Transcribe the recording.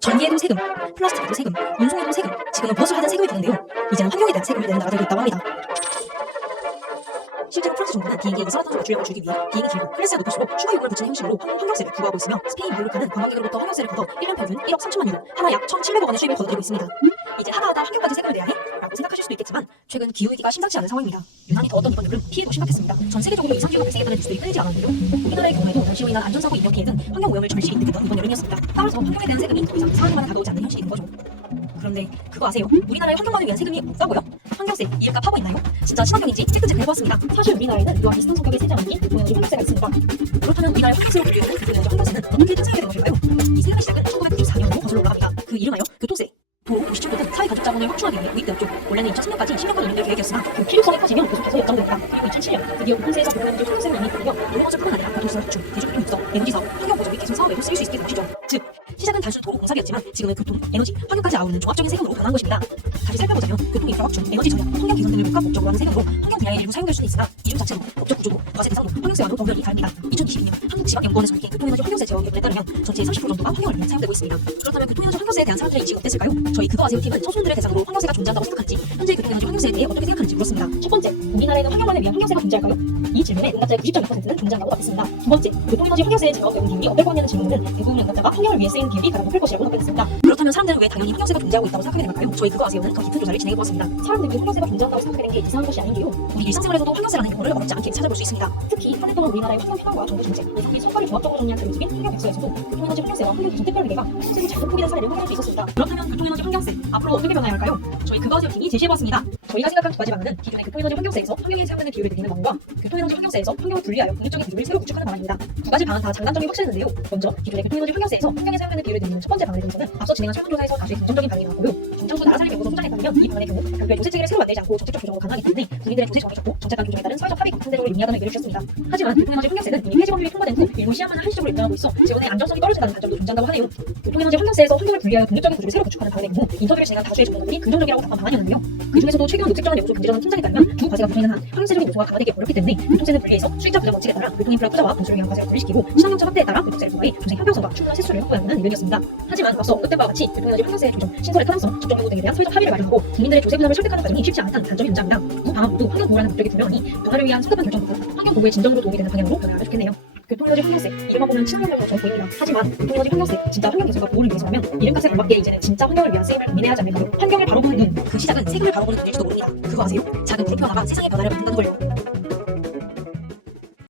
전기에도 세금, 플라스틱에도 세금, 운송에도 세금, 지금은 무엇을 하든 세금이 붙는데요. 이제는 환경에 대한 세금을 내는 나라들도 있다고 합니다. 실제로 프랑스 정부는 비행기의 이산화탄소 배출량을 줄이기 위해 비행이 길고 클래스가 높을수록 추가 요금을 붙이는 형식으로 환경세를 부과하고 있으며, 스페인 모로코는 관광객으로부터 환경세를 걷어 1년 평균 1억 3천만 유로, 하나 약 1,700억 원의 수입을 거둬들이고 있습니다. 이제 하다하다 환경까지 세금을 내야 해? 라고 생각하실 수도 있겠지만, 최근 기후위기가 심상치 않은 상황입니다. 유난히 더웠던 이번 여름 피해도 심각했습니다. 전 세계적으로 이상기후가 발생했다는 뉴스들이 끊이지 않았는데요. 우리나라의 경우에도 도시로 인한 안전사고 인명 피해 등 환경 오염을 절실히 느꼈던 이번 여름이었습니다. 따라서 환경에 대한 세금이 더 이상 사람들만에 다가오지 않는 현실이 된 거죠. 그런데 그거 아세요? 우리나라의 환경만을 위한 세금이 없다고요? 환경세, 이웃값 하고 있나요? 진짜 친환경인지 체크해봤습니다. 사실 우리나라에는 이와 비슷한 성격의 세제 아닌 대통령제 환경세가 있습니다. 그렇다면 우리나라의 환경세로 불리우는 대통령제 환경세는 어떻게 탄생하게 된 것일까요? 이 세금의 시작은 1994년으로 거슬러 올라갑니다. 그 이름하여 교통세. 도로, 도시철도 등 사회가족자본을 확충하기 위해 도입되었죠. 원래는 2010년까지 10년간 운영될 계획이었으나 그 필요성이 커지면 계속해서 역정됩니다. 그리고 2007년 드디어 교통세에서 대통령제 환경세를 이미 풀며 노동원수뿐 아니라 교통시설 구축, 대중교통 육성, 에너지 사업, 환경 보조 및 개선 사업에도 쓰일 수 있게 된 것이죠. 즉, 시작은 단순 도로 공사비였지만 지금은 교통, 에너지, 환경까지 아우르는 종합적인 세금으로 변한 것입니다. 다시 살펴보자면 교통 인프라 확충, 에너지 전략, 환경 개선 등을 복합 목적으로 하는 세금으로 환경 분야에 일부 사용될 수도 있으나 이중 자체로 법적 구조도, 과세 대상도, 환경세와도 법령이 다릅니다. 2022년 한국지방연구원에서 밝힌 교통에너지 환경세 제어 기준에 따르면 전체의 30% 정도가 환경을 위해 사용되고 있습니다. 그렇다면 교통에너지 환경세에 대한 사람들의 인식이 어땠을까요? 저희 그거 아세요 팀은 청소년들의 대상으로 환경세가 존재한다고 생각하는지, 현재 교통에너지 환경세에 대해 어떻게 생각하는지 물었습니다. 첫 번째, 우리나라에는 환경만을 위한 환경세가 존재할까요? 이 질문에 응답자의 90.6%는 존재한다고 답했습니다. 두 번째, 교통에너지 환경세의 증가와 배분 비율이 어떨 거냐는 질문에는 대부분 응답자가 환경을 위해 쓰이는 비율이 가장 높을 것이라고 답했습니다. 그렇다면 사람들은 왜 당연히 환경세가 존재하고 있다고 생각하게 된 걸까요? 저희 그거 아세요는 더 깊은 조사를 진행해보았습니다. 사람들이 환경세가 존재한다고 생각하게 된 게 이상한 것이 아닌데요. 우리 일상생활에서도 환경세라는 용어를 어렵지 않게 찾아볼 수 있습니다. 특히 한 해 동안 우리나라의 환경 평화와 정부 정책, 이석기 성과를 조합적으로 정리한 그 모습인 환경 백서에서도 교통에너지 환경세와 환경기준 특별위계가 실제로 잘못 포기된 사례를 확인할 수 있었습니다. 그렇다면 교통에너지 환경세 앞으로 어떻게 변화해야 할까요? 저희 그거 아세요 팀이 제시해보았습니다. 저희가 생각한 두 가지 방안은 기존의 교통에너지 환경세에서 환경에 사용되는 비율을 늘리는 방안과 교통에너지 환경세에서 환경을 분리하여 독립적인 기준을 새로 구축하는 방안입니다. 두 가지 방안 다 장단점이 확실했는데요. 먼저 기존의 교통에너지 환경세에서 환경에 사용되는 비율을 늘리는 첫 번째 방안에 대해서는 앞서 진행한 설문조사에서 다수의 긍정적인 반응이 나왔고요. 정창수 나라살림 연구소 소장에 따르면 이 방안의 경우 별도의 조세 체계를 새로 만들지 않고 정책적 조정으로 가능하기 때문에 국민들의 조세 저항이 적고 정책 간 조정에 따른 사회적 합의 상대적으로 용이하다는 의견을 주셨습니다. 하지만 교통에너지 환경세는 이미 폐지 법률이 통과된 후 일부 시한만을 한시적으로 인정하고 있어 재원의 안정성이 떨어진다는 단점도 존재한다고 하네요. 교통에너지 환경세에서 환경을 분리하여 독립적인 구조를 새로 구축하는 방안의 경우 인터뷰를 진행한 다수의 전문가들이 긍정적이라고 답한 방안이었는데요. 그 중에서도 최근 녹색전환 연구소 경제전환 팀장에 따르면 두 과제가 붙어있는 한 환경세적인 요소가 강화되기 어렵기 때문에 교통세는 분리해서 수익자 부담 원칙에 따라 교통인프라 투자와 보수를 위한 과제를 분리시키고 친환경차 확대에 따라 교통세를 부과해 조세 형평성과 충분한 세수를 확보해야 한다는 의견이었습니다. 하지만 앞서 언급된 바와 같이 교통에너지 환경세의 조정, 신설의 타당성, 적정 요구 등에 대한 사회적 합의를 마련하고 국민들의 조세 부담을 설득하는 과정이 쉽지 않다는 단점이 존재합니다. 두 방안 모두 환경 보호라는 목적이 분명하니 변화를 위한 성급한 결정보다 환경 보호의 진정으로 도움이 되는 방향으로 변화하면 좋겠네요. 교통에너지 환경세, 이름만 보면 친환경적으로 전 보입니다. 하지만 교통에너지 환경세, 진짜 환경 개선과 보호를 위해서라면 이름값에 걸맞게 이제는 진짜 환경을 위한 세금을 고민해야 하지 않을까요? 환경을 바로 보는 눈, 그 시작은 세금을 바로 보는 눈일지도 모릅니다. 그거 아세요? 작은 불이 피어나가 세상의 변화를 만든다는 걸요.